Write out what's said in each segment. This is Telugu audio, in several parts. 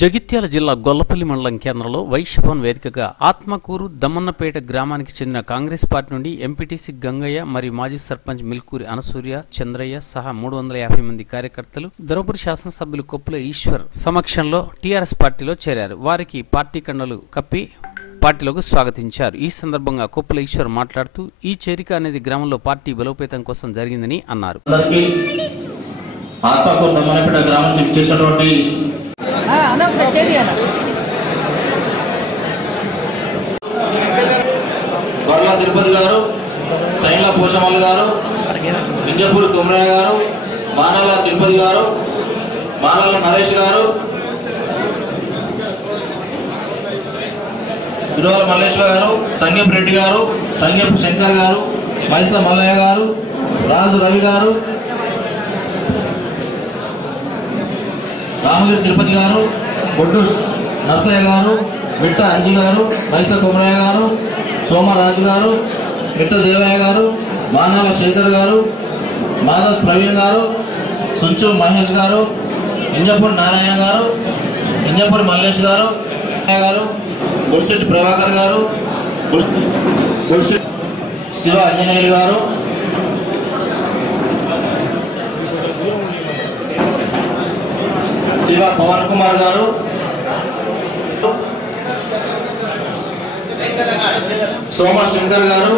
జగిత్యాల జిల్లా గొల్లపల్లి మండలం కేంద్రంలో వైశ్యభవన్ వేదికగా ఆత్మకూరు దమ్మన్నపేట గ్రామానికి చెందిన కాంగ్రెస్ పార్టీ నుండి ఎంపీటీసీ గంగయ్య మరియు మాజీ సర్పంచ్ మిల్కూరి అనసూర్య చంద్రయ్య సహా మూడు వందల యాభై మంది కార్యకర్తలు ధర్మపురి శాసనసభ్యులు కొప్పుల ఈశ్వర్ సమక్షంలో టీఆర్ఎస్ పార్టీలో చేరారు. వారికి పార్టీ కండలు కప్పి పార్టీలోకి స్వాగతించారు. ఈ సందర్భంగా కొప్పుల ఈశ్వర్ మాట్లాడుతూ ఈ చేరిక అనేది గ్రామంలో పార్టీ బలోపేతం కోసం జరిగిందని అన్నారు. ఆత్మకూరు దమ్మనపేట గ్రామం చేసినటువంటి గొర్ల తిరుపతి గారు సైన్ల పోషమల్ గారు ఇంజపూరి కుమరయ్య గారు మానల తిరుపతి గారు మానల నరేష్ గారు విలువల మల్లేశ్వర గారు సంగీప్ రెడ్డి గారు సంగీప్ శంకర్ గారు మైస మల్లయ్య గారు రాజు రవి గారు రామగిరి తిరుపతి గారు బొడ్డు నర్సయ్య గారు మిట్ట అంజి గారు మైస కుమరయ్య గారు సోమరాజు గారు మిట్ట దేవయ్య గారు మానాల శేఖర్ గారు మాదస్ ప్రవీణ్ గారు సుంచు మహేష్ గారు ఇంజపూర్ నారాయణ గారు ఇంజపూర్ మల్లేష్ గారు గారు గుడిశెట్టి ప్రభాకర్ గారు గుడిశెట్టి శివ అంజనేయులు గారు శివ పవన్ కుమార్ గారు. సోమ శంకర్ గారు.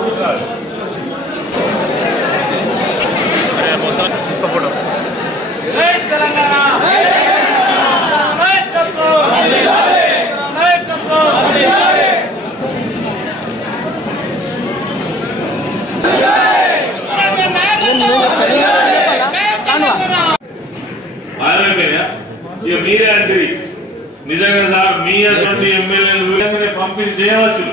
ఇక మీరే అంటే నిజంగా సార్ మీ అటువంటి ఎమ్మెల్యేలు పంపిణీ చేయవచ్చు.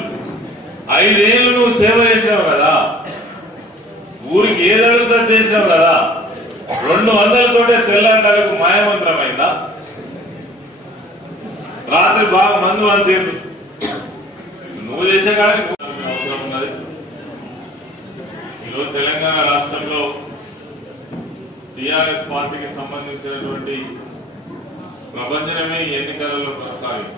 ఐదేళ్ళు నువ్వు సేవ చేసావు కదా. ఊరికి ఏది అడుగుతా చేసినావు కదా. రెండు వందలతోటే తెల్లంటాలకు మాయమంత్రమైందా? రాత్రి బాగా మందు వంచేది నువ్వు చేసే కానీ అవసరం ఉన్నది. ఈరోజు తెలంగాణ రాష్ట్రంలో టిఆర్ఎస్ పార్టీకి సంబంధించినటువంటి ప్రబంధనమే ఎన్నికలలో కొనసాగింది.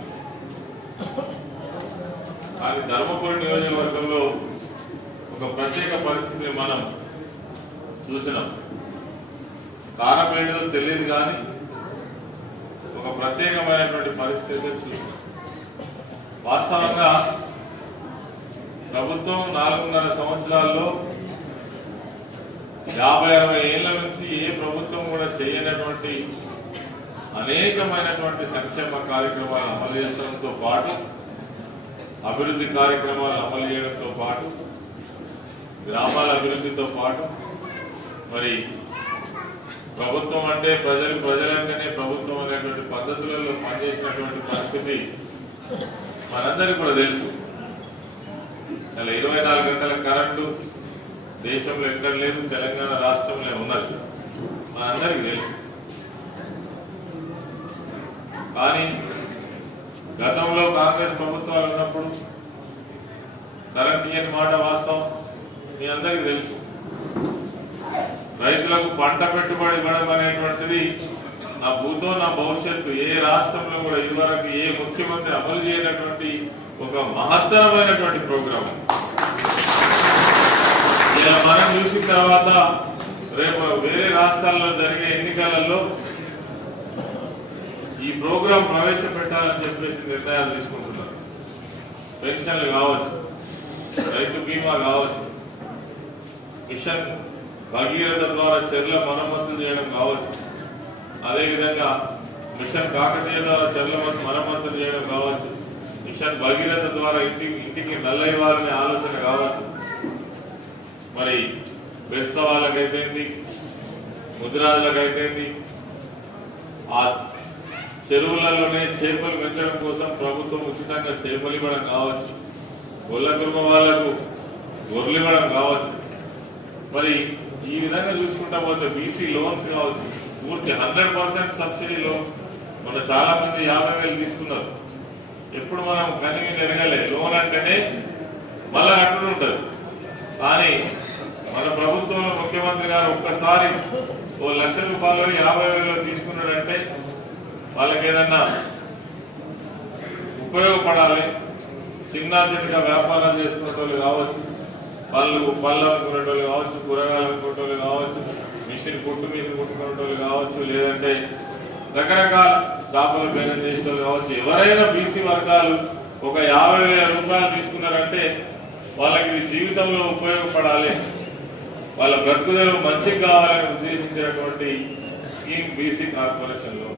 కానీ ధర్మపురి నియోజకవర్గంలో ఒక ప్రత్యేక పరిస్థితిని మనం చూసినాం. కారణం ఏంటో తెలియదు కానీ ఒక ప్రత్యేకమైనటువంటి పరిస్థితి చూసినాం. వాస్తవంగా ప్రభుత్వం నాలుగున్నర సంవత్సరాల్లో యాభై అరవై ఏళ్ళ నుంచి ఏ ప్రభుత్వం కూడా చేయనటువంటి అనేకమైనటువంటి సంక్షేమ కార్యక్రమాలు అమలు చేయడంతో పాటు అభివృద్ధి కార్యక్రమాలు అమలు చేయడంతో పాటు గ్రామాల అభివృద్ధితో పాటు మరి ప్రభుత్వం అంటే ప్రజలు ప్రజలంటేనే ప్రభుత్వం అనేటువంటి పద్ధతులలో పనిచేసినటువంటి పరిస్థితి మనందరికీ కూడా తెలుసు. చాలా ఇరవై నాలుగు గంటల కరెంటు దేశంలో ఎక్కడ లేదు తెలంగాణ రాష్ట్రంలో ఉన్నది. మనందరికీ తెలుసు. కానీ గతంలో కాంగ్రెస్ ప్రభుత్వాలు ఉన్నప్పుడు కరెంట్ మాట వాస్తవం మీ అందరికీ తెలుసు. రైతులకు పంట పెట్టుబడి ఇవ్వడం అనేటువంటిది నా భూతో నా భవిష్యత్తు ఏ రాష్ట్రంలో కూడా ఇదివరకు ఏ ముఖ్యమంత్రి అమలు చేయనటువంటి ఒక మహత్తరమైనటువంటి ప్రోగ్రాం. ఇలా మనం చూసిన తర్వాత రేపు వేరే రాష్ట్రాల్లో జరిగే ఎన్నికలలో ఈ ప్రోగ్రాం ప్రవేశపెట్టాలని చెప్పేసి నిర్ణయాలు తీసుకుంటున్నారు. పెన్షన్లు కావచ్చు రైతు బీమా కావచ్చు మిషన్ భగీరథ ద్వారా చెర్ల మరమ్మతు చేయడం కావచ్చు అదేవిధంగా మిషన్ కాకతీయ ద్వారా చెర్ల మరమ్మతు చేయడం కావచ్చు మిషన్ భగీరథ ద్వారా ఇంటికి ఇంటికి నల్లయ్యవారనే ఆలోచన కావచ్చు. మరి బెస్త వాళ్ళకైతేంది ముద్రాజులకైతేంది ఆ చెరువులలోనే చేపలు పెంచడం కోసం ప్రభుత్వం ఉచితంగా చేపలు ఇవ్వడం కావచ్చు. గొల్ల కుటుంబం వాళ్ళకు గొర్రెలు ఇవ్వడం కావచ్చు. మరి ఈ విధంగా చూసుకుంటా పోతే బీసీ లోన్స్ కావచ్చు. పూర్తి హండ్రెడ్ పర్సెంట్ సబ్సిడీ లోన్స్. మన చాలా మంది యాభై వేలు తీసుకున్నారు. ఎప్పుడు మనం కనివి ఎరగలే. లోన్ అంటేనే మళ్ళా కట్టుడు ఉంటుంది. కానీ మన ప్రభుత్వంలో ముఖ్యమంత్రి గారు ఒక్కసారి ఓ లక్ష రూపాయలు యాభై వేలు తీసుకున్నాడంటే వాళ్ళకి ఏదన్నా ఉపయోగపడాలి చిన్న చిన్నగా వ్యాపారం చేసుకునే వాళ్ళు కావచ్చు పళ్ళు పళ్ళు అనుకునే వాళ్ళు కావచ్చు కూరగాయలు అనుకునే వాళ్ళు కావచ్చు మిషన్ కుట్టు మీద కుట్టుకునే వాళ్ళు కావచ్చు లేదంటే రకరకాల చేపలు బేరం చేసే వాళ్ళు కావచ్చు. ఎవరైనా బీసీ వర్గాలు ఒక యాభై వేల రూపాయలు తీసుకున్నారంటే వాళ్ళకి జీవితంలో ఉపయోగపడాలి. వాళ్ళ బ్రతుకుదలు మంచిగా కావాలని ఉద్దేశించినటువంటి స్కీమ్ బీసీ కార్పొరేషన్లో